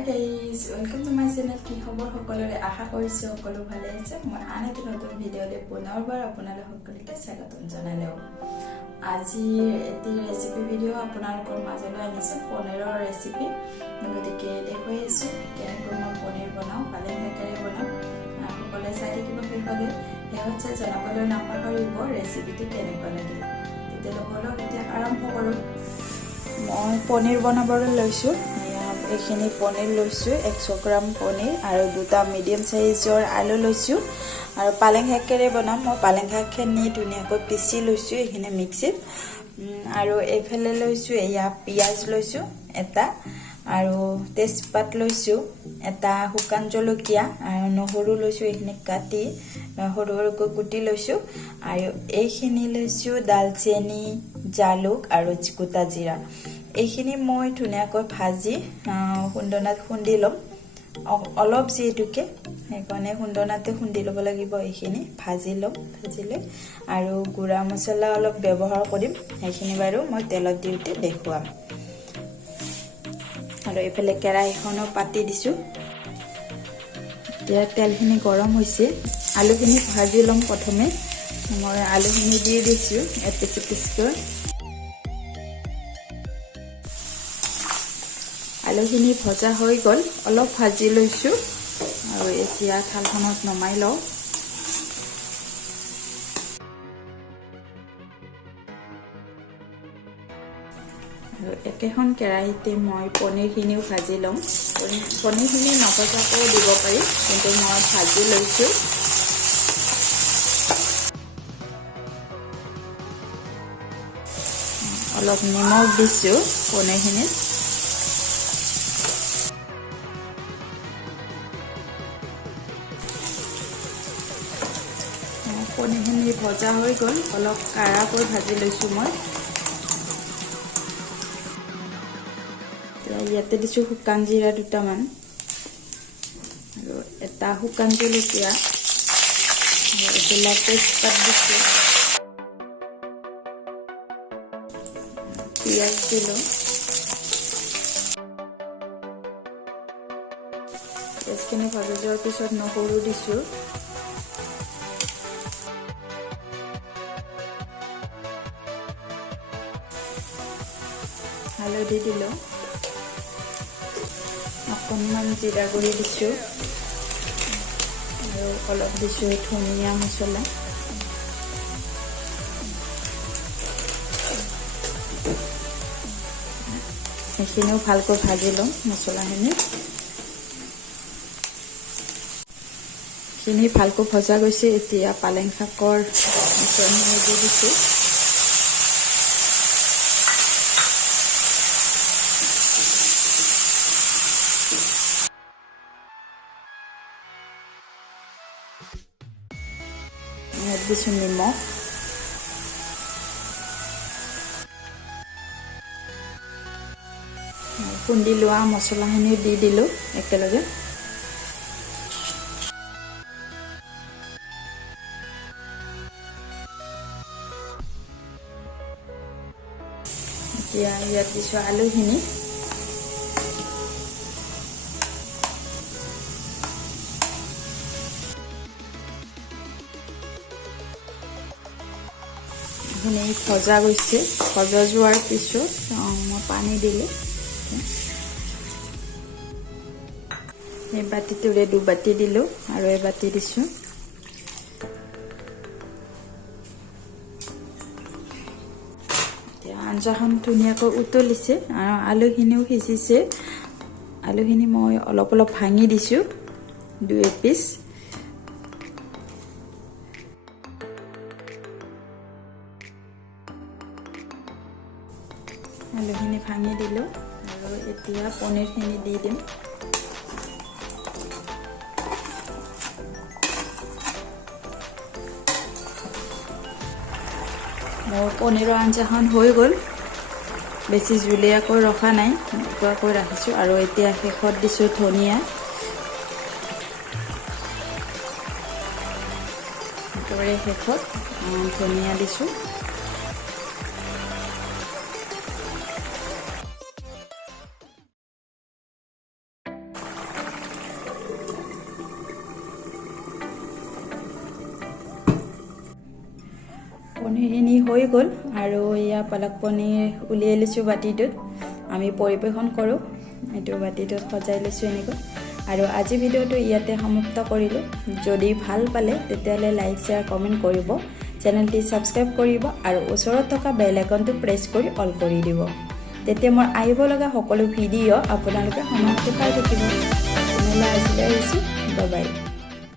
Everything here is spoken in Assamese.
Hi guys, welcome to my channel. কি খবৰ সকলোৰে আশা কৰিছো সকলো ভালে আছে। মই আন এটা নতুন ভিডিঅ'তে পুনৰবাৰ আপোনালোক সকলোকে স্বাগতম জনালোঁ। আজি এটি ৰেচিপি ভিডিঅ' আপোনালোকৰ মাজলৈ আনিছো পনীৰৰ ৰেচিপি। গতিকে দেখুৱাইছো কেনেকৈ মই পনীৰ বনাওঁ, পালেং শাকেৰে বনাওঁ। সকলোৱে চাই থাকিব শেষত জনাবলৈ নাপাহৰিব ৰেচিপিটো কেনেকুৱা লাগিল। তেতিয়াহ'লে বলক এতিয়া আৰম্ভ কৰোঁ। মই পনীৰ বনাবলৈ লৈছোঁ। এইখিনি পনীৰ লৈছোঁ 100 গ্ৰাম পনীৰ আৰু দুটা মিডিয়াম সাইজৰ আলু লৈছোঁ আৰু পালেং শাকেৰে বনাম। মই পালেং শাকখিনি ধুনীয়াকৈ পিচি লৈছোঁ এইখিনি মিক্সিত আৰু এইফালে লৈছোঁ এয়া পিঁয়াজ লৈছোঁ এটা আৰু তেজপাত লৈছোঁ এটা, শুকান জলকীয়া আৰু নহৰু লৈছোঁ এইখিনি কাটি সৰু সৰুকৈ কুটি লৈছোঁ আৰু এইখিনি লৈছোঁ দালচেনি, জালুক আৰু গোটা জিৰা। এইখিনি মই ধুনীয়াকৈ ভাজি খুন্দনাত খুন্দি ল'ম। অলপ যিহেতুকে সেইকাৰণে খুন্দনাতে খুন্দি ল'ব লাগিব। এইখিনি ভাজি ল'ম, ভাজিলে আৰু গুড়া মছলা অলপ ব্যৱহাৰ কৰিম। সেইখিনি বাৰু মই তেলত দিওঁতে দেখুৱাম। আৰু এইফালে কেৰাহীখনো পাতি দিছোঁ। এতিয়া তেলখিনি গৰম হৈছে। আলুখিনি ভাজি ল'ম। প্ৰথমে মই আলুখিনি দি দিছোঁ এপিচ এপিচকৈ। আলুখিনি ভজা হৈ গ'ল, অলপ ভাজি লৈছোঁ আৰু এতিয়া থালখনত নমাই লওঁ। আৰু একেখন কেৰাহীতে মই পনীৰখিনিও ভাজি ল'ম। পনীৰখিনি নভজাকৈও দিব পাৰি, কিন্তু মই ভাজি লৈছোঁ। অলপ নিমখ দিছোঁ পনীৰখিনিত। পনীৰখিনি ভজা হৈ গ'ল, অলপ কাঢ়াকৈ ভাজি লৈছোঁ মই। ইয়াতে দিছোঁ শুকান জিৰা দুটামান আৰু এটা শুকান জলকীয়া আৰু এইবিলাক তেজপাত দিছোঁ। পিঁয়াজ দিলোঁ। পিঁয়াজখিনি ভাজি যোৱাৰ পিছত নহৰু দিছোঁ। হালধি দিলোঁ, অকণমান জিৰা গুড়ি দিছোঁ আৰু অলপ দিছোঁ ধনিয়া মছলা। সেইখিনিও ভালকৈ ভাজি ল'ম। মছলাখিনি ভালকৈ ভজা গৈছে। এতিয়া পালেং শাকৰ মিশ্ৰণখিনি দি দিছোঁ। ইয়াত দিছোঁ নিমখ, খুন্দি লোৱা মছলাখিনি দি দিলোঁ একেলগে। এতিয়া ইয়াত দিছোঁ আলুখিনি। এইখিনি ভজা গৈছে। ভজা যোৱাৰ পিছত মই পানী দিলোঁ। এই বাতিটোৰে দুবাতি দিলোঁ আৰু এবাতি দিছোঁ। এতিয়া আঞ্জাখন ধুনীয়াকৈ উতলিছে আৰু আলুখিনিও সিজিছে। আলুখিনি মই অলপ অলপ ভাঙি দিছোঁ 2 পিচ। আলুখিনি ভাঙি দিলোঁ আৰু এতিয়া পনীৰখিনি দি দিম। মোৰ পনীৰৰ আঞ্জাখন হৈ গ'ল। বেছি জুলীয়াকৈ ৰখা নাই, এনেকুৱাকৈ ৰাখিছোঁ। আৰু এতিয়া শেষত দিছোঁ ধনিয়া। একেবাৰে শেষত ধনিয়া দিছোঁ। পনীৰখিনি হৈ গ'ল আৰু এয়া পালক পনীৰ উলিয়াই লৈছোঁ বাতিটোত আমি পৰিৱেশন কৰোঁ এইটো বাতিটোত সজাই লৈছোঁ এনেকৈ আৰু আজি ভিডিঅ'টো ইয়াতে সমাপ্ত কৰিলোঁ যদি ভাল পালে তেতিয়াহ'লে লাইক শ্বেয়াৰ কমেণ্ট কৰিব চেনেলটি ছাবস্ক্ৰাইব কৰিব আৰু ওচৰত থকা বেল আইকনটো প্ৰেছ কৰি অল কৰি দিব তেতিয়া মোৰ আহিব লগা সকলো ভিডিঅ' আপোনালোকে সময়মতে পাই থাকিব তেনেহ'লে আজিলৈ আহিছোঁ বাই বাই